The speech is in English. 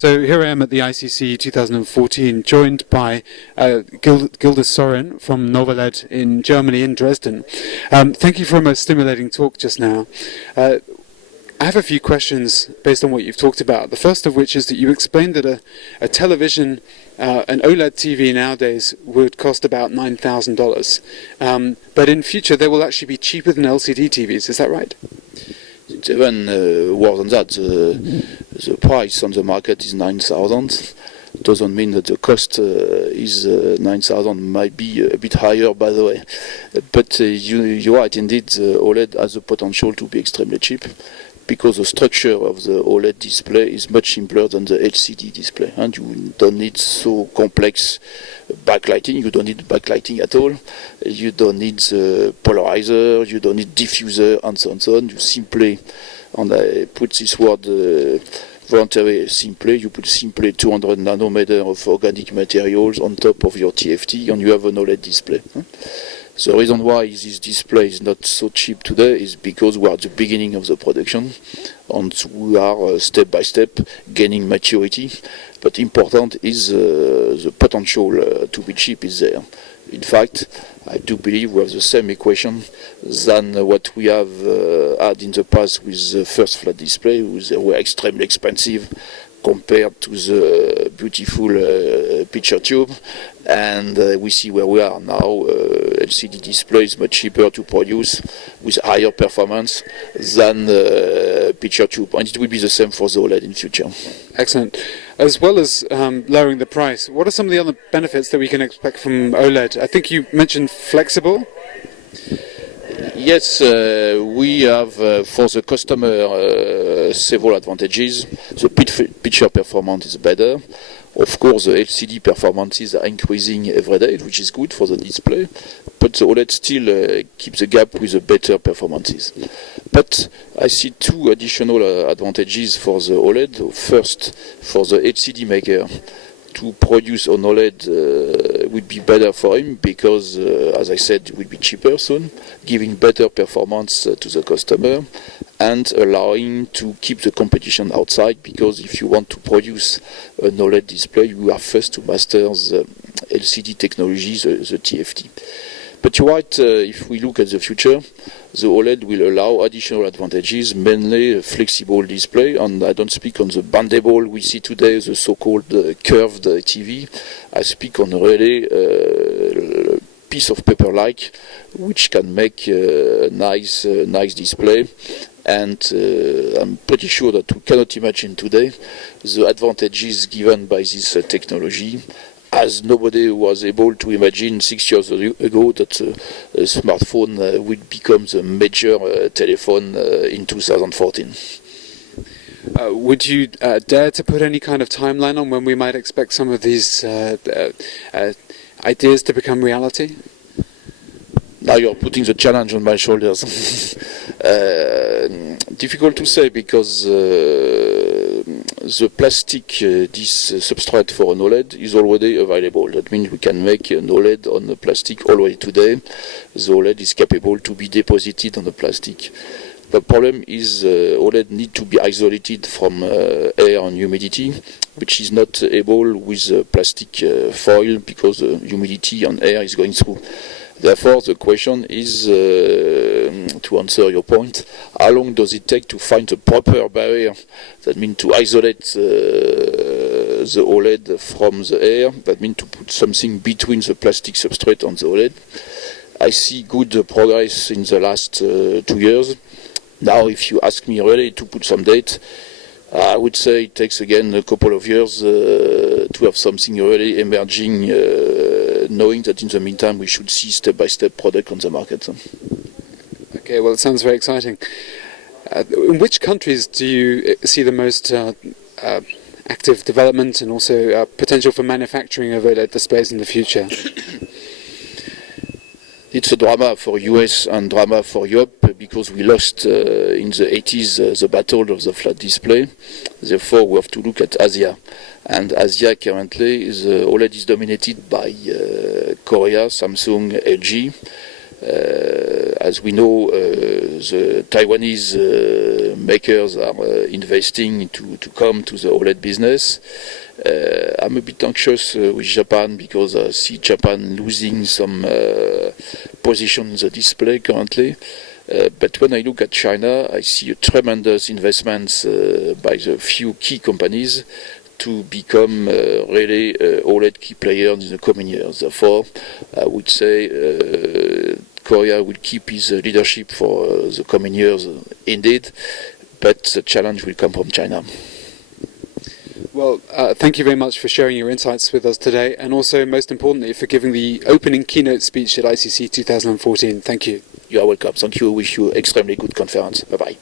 So here I am at the ICC 2014, joined by Gildas Sorin from Novaled in Germany, in Dresden. Thank you for a most stimulating talk just now. I have a few questions based on what you've talked about. The first of which is that you explained that a television, an OLED TV nowadays would cost about $9,000. But in future they will actually be cheaper than LCD TVs, is that right? It's even more than that. The price on the market is 9,000. Doesn't mean that the cost is 9,000. Might be a bit higher, by the way. But you're right. Indeed, OLED has the potential to be extremely cheap, because the structure of the OLED display is much simpler than the LCD display. And you don't need so complex backlighting. You don't need backlighting at all. You don't need the polarizer. You don't need diffuser, and so on and so on. You simply, and I put this word voluntarily simply, you put simply 200 nanometer of organic materials on top of your TFT, and you have an OLED display. The reason why this display is not so cheap today is because we are at the beginning of the production, and we are step by step gaining maturity. But important is the potential to be cheap is there. In fact, I do believe we have the same equation than what we have had in the past with the first flat display, which were extremely expensive compared to the beautiful picture tube, and we see where we are now. LCD display is much cheaper to produce with higher performance than picture tube, and it will be the same for the OLED in future. Excellent. As well as lowering the price, what are some of the other benefits that we can expect from OLED? I think you mentioned flexible. Yes, we have for the customer several advantages. The picture performance is better. Of course, the LCD performances are increasing every day, which is good for the display, but the OLED still keeps the gap with the better performances. But I see two additional advantages for the OLED. First, for the LCD maker, to produce an OLED would be better for him because, as I said, it will be cheaper soon, giving better performance to the customer and allowing to keep the competition outside, because if you want to produce an OLED display, you are first to master the LCD technology, the TFT. But you're right, if we look at the future, the OLED will allow additional advantages, mainly a flexible display, and I don't speak on the bendable we see today, the so-called curved TV. I speak on really piece of paper-like, which can make a nice display. And I'm pretty sure that we cannot imagine today the advantages given by this technology, as nobody was able to imagine 6 years ago that a smartphone would become the major telephone in 2014. Would you dare to put any kind of timeline on when we might expect some of these ideas to become reality? Now you're putting the challenge on my shoulders. Difficult to say, because the plastic, this substrate for an OLED is already available. That means we can make an OLED on the plastic already today. The OLED is capable to be deposited on the plastic. The problem is OLED need to be isolated from air and humidity, which is not able with plastic foil, because humidity and air is going through. Therefore, the question is, to answer your point, how long does it take to find the proper barrier? That means to isolate the OLED from the air. That means to put something between the plastic substrate and the OLED. I see good progress in the last 2 years. Now, if you ask me really to put some date, I would say it takes again a couple of years to have something really emerging, knowing that in the meantime we should see step-by-step product on the market. Okay, well, it sounds very exciting. In which countries do you see the most active development and also potential for manufacturing of OLED displays in the future? It's a drama for US and drama for Europe, because we lost in the 80s the battle of the flat display. Therefore, we have to look at Asia. And Asia currently OLED is dominated by Korea, Samsung, LG. As we know, the Taiwanese makers are investing to come to the OLED business. I'm a bit anxious with Japan because I see Japan losing some position in the display currently. But when I look at China, I see a tremendous investments by the few key companies to become really OLED key players in the coming years. Therefore, I would say Korea will keep his leadership for the coming years, indeed, but the challenge will come from China. Well, thank you very much for sharing your insights with us today, and also, most importantly, for giving the opening keynote speech at ICC 2014. Thank you. You are welcome. Thank you. Wish you extremely good conference. Bye-bye.